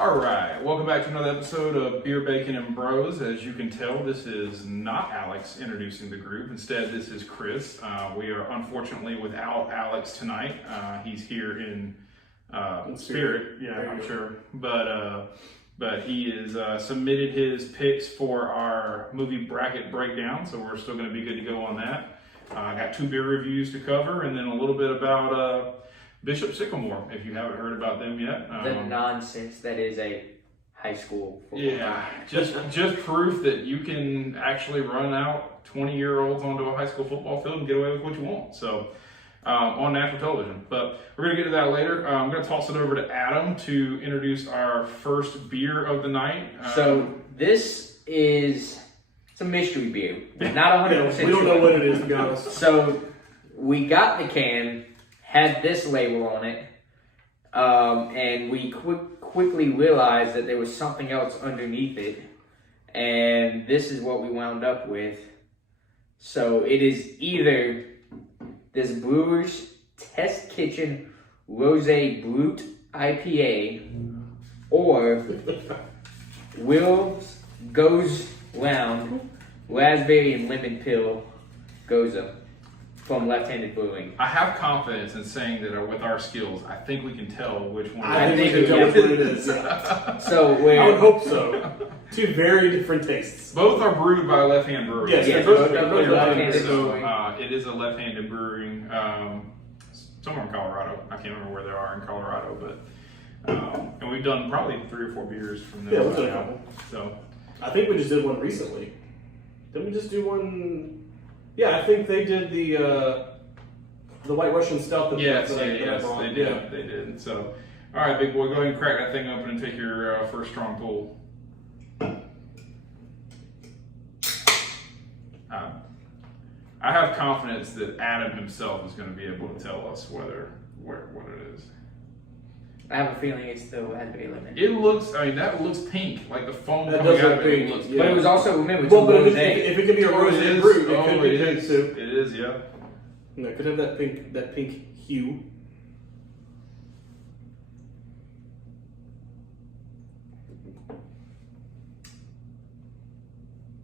All right, welcome back to another episode of Beer, Bacon, and Bros. As you can tell, this is not Alex introducing the group. Instead, this is Chris. We are unfortunately without Alex tonight. He's here in spirit, yeah, I'm sure. But he has submitted his picks for our movie bracket breakdown, so we're still going to be good to go on that. I got 2 beer reviews to cover, and then a little bit about Bishop Sycamore, if you haven't heard about them yet. The nonsense that is a high school football. Yeah, just proof that you can actually run out 20-year-olds onto a high school football field and get away with what you want. So, on national television. But we're going to get to that later. I'm going to toss it over to Adam to introduce our first beer of the night. So this is a mystery beer. Not 100% We don't know what it is, to be honest. So we got the can, had this label on it, and we quickly realized that there was something else underneath it, and this is what we wound up with. So it is either this Brewer's Test Kitchen Rosé Brut IPA or Will's Goes Round Raspberry and Lemon Pill Goza from Left-Handed Brewing. I have confidence in saying that with our skills, I think we can tell which one. I think we can tell which one it is. So I would hope so. 2 very different tastes. Both are brewed by Left Hand Brewing. Yes, both are left-handed So brewing. it is a left-handed brewing somewhere in Colorado. I can't remember where they are in Colorado, but and we've done probably 3 or 4 beers from them. Yeah, we've done by a now. couple. So I think we just did one recently. Didn't we just do one? Yeah, I think they did the White Russian Stout. yes, that I yes, brought. they did. They did. So all right, big boy, go ahead and crack that thing open and take your first strong pull. I have confidence that Adam himself is going to be able to tell us what it is. I have a feeling it's the raspberry lemon. It looks, that looks pink, like the foam That coming does out look of it pink, looks yeah. pink. But it was also, remember, it's Well, a but if rosé. it could be a rosé brute, it could be pink too. It is, yeah. No, it could have that pink hue.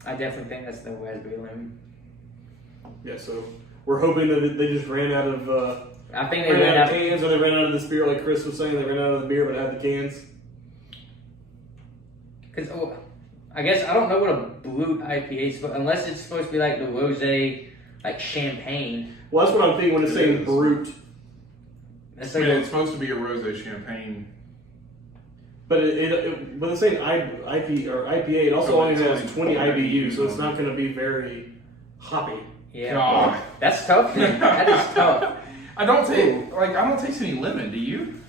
I definitely think that's the raspberry lemon. Yeah, so we're hoping that they just ran out of I think they ran out. cans, or they ran out of this beer, like Chris was saying. They ran out of the beer, but had the cans. Because I guess I don't know what a Brut IPA is, unless it's supposed to be like the rosé, like champagne. Well, that's what I'm thinking when it's saying brute. That's I like mean, it's supposed to be a rosé champagne. But when it's saying IPA, it also only has 20 IBU, so it's not going to be very hoppy. yeah, God. that's tough. That is tough. I don't taste any lemon, do you?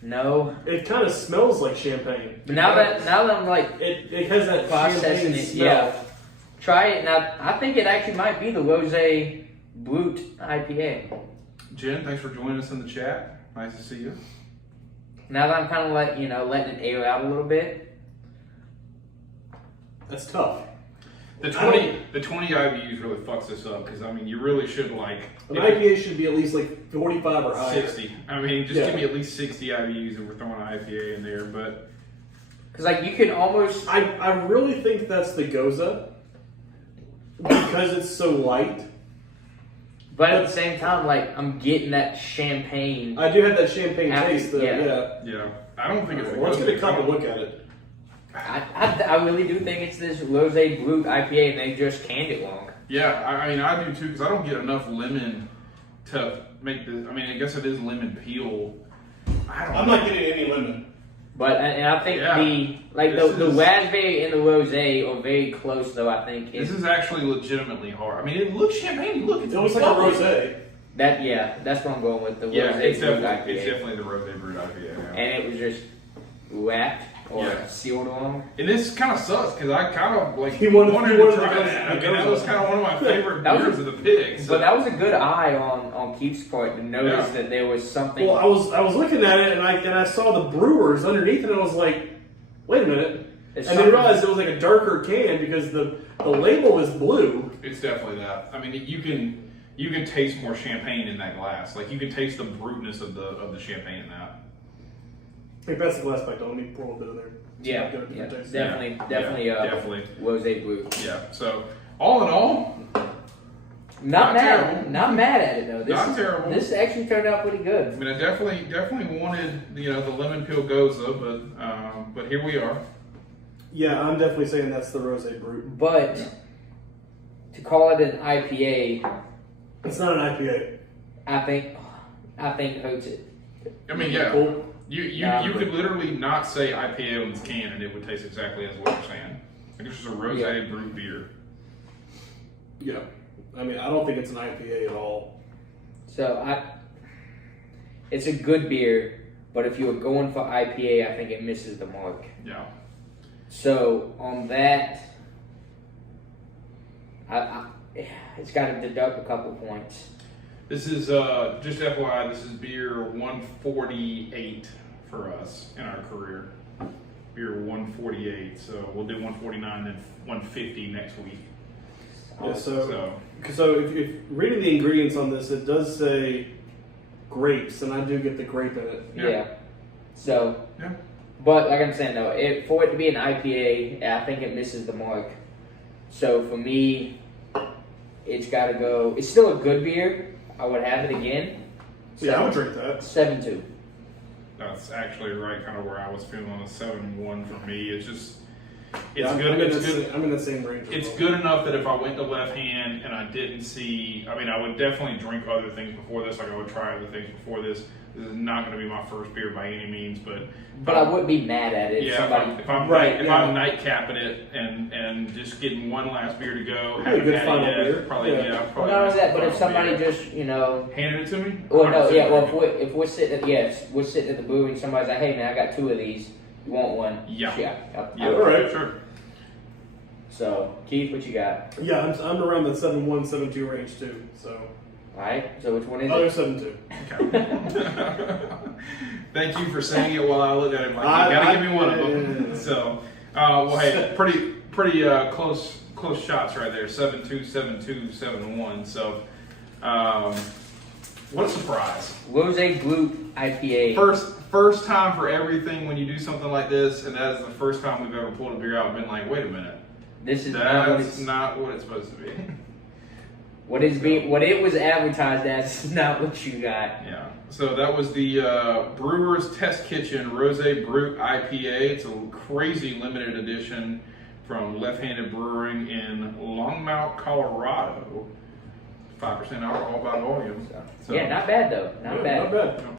No, It kind of smells like champagne. but now that I'm like It has that processing champagne it, smell. yeah. Try it now. I think it actually might be the rosé Brut IPA. Jen, thanks for joining us in the chat. Nice to see you. Now that I'm kind of letting it air out a little bit. That's tough. The 20 IBUs really fucks this up because you really should An IPA should be at least like 45 or higher. 60. Just give me at least 60 IBUs if we're throwing an IPA in there. But Because you can almost. I really think that's the Goza because it's so light. But at the same time, I'm getting that champagne. I do have that champagne After- taste, though. yeah. yeah, I don't think it's. Well, let's get a cup and look at it. I really do think it's this rosé Brut IPA, and they just canned it wrong. Yeah, I do too because I don't get enough lemon to make this. I guess it is lemon peel. I'm not getting any lemon. But and I think Yeah. the raspberry and the rosé are very close, though. I think This is actually legitimately hard. It looks champagne. Look, it's It looks like a lovely. rosé. that's what I'm going with, the Yeah, rosé it's Brut definitely, IPA. the rosé brewed IPA. Yeah. And it was just wrapped or Yeah. sealed on. And this kind of sucks because I kind of He wanted wanted the to try Goza. that. That was kind of one of my favorite That was- beers of the pig. So. But that was a good eye on Keith's part to notice that there was something. Well, I was looking at it and I saw the Brewers underneath it, and I was like, wait a minute. It's And then I something- realized it was like a darker can because the label is blue. It's definitely that. You can taste more champagne in that glass. You can taste the brutness of the champagne in that. Hey, pass the glass back down. Let me pour a little bit in there. Yeah, Get a yeah, taste. definitely, definitely. Rosé Brut. Yeah. So all in all, Not Not mad, terrible. not mad at it though. Not terrible. This actually turned out pretty I good. mean, I definitely wanted the lemon peel goza, but here we are. Yeah, I'm definitely saying that's the Rosé Brut. But to call it an IPA, It's not an IPA. I think hurts it. I mean, yeah. Cool. You could literally not say IPA on this can and it would taste exactly as what you're saying. Like it's just a rosé brut beer. Yeah. I mean, I don't think it's an IPA at all. So it's a good beer, but if you were going for IPA, I think it misses the mark. Yeah. So on that, it's got to deduct a couple points. This is just FYI. This is beer 148 for us in our career. Beer 148. So we'll do 149 then 150 next week. Yeah, so if reading the ingredients on this, it does say grapes, and I do get the grape in it. Yeah. So. Yeah. But like I'm saying though, for it to be an IPA, I think it misses the mark. So for me, it's got to go. It's still a good beer. I would have it again. Yeah, I would drink that. 7.2. That's actually right, kind of where I was feeling on a 7-1 for me. It's just, it's Yeah, good. It's good. I'm in the same range. It's good enough that if I went to left hand and I didn't see, I mean, I would definitely drink other things before this. Like I would try other things before this. This is not going to be my first beer by any means, but I wouldn't be mad at it. yeah, if I'm nightcapping it and just getting one last beer to go, Probably a good final beer. Probably Yeah. probably. Not only that, but if final somebody beer. just handed it to me. well, no, 100% yeah, well, drink it. if we're sitting at we're sitting at the brewing, somebody's like, hey man, I got 2 of these. You want one? Yeah. Yeah. All right. Sure. So Keith, what you got? Yeah, I'm around the 7.1, 7.2 range too. So. All right. So which one is Other it? 7.2. Okay. Thank you for saying it while I looked at it. Like, you gotta give me one of them. So, well, hey, pretty close shots right there. 7.2, 7.2, 7.1. So, what a surprise! Rosé Brut IPA. First time for everything when you do something like this, and that is the first time we've ever pulled a beer out and been like, wait a minute, This is that's not what it's supposed to be. what it was advertised as is not what you got. Yeah. So that was the Brewers Test Kitchen Rosé Brut IPA. It's a crazy limited edition from Left Handed Brewing in Longmont, Colorado. 5% alcohol by volume. So, Yeah, not bad though. Not bad. Not bad.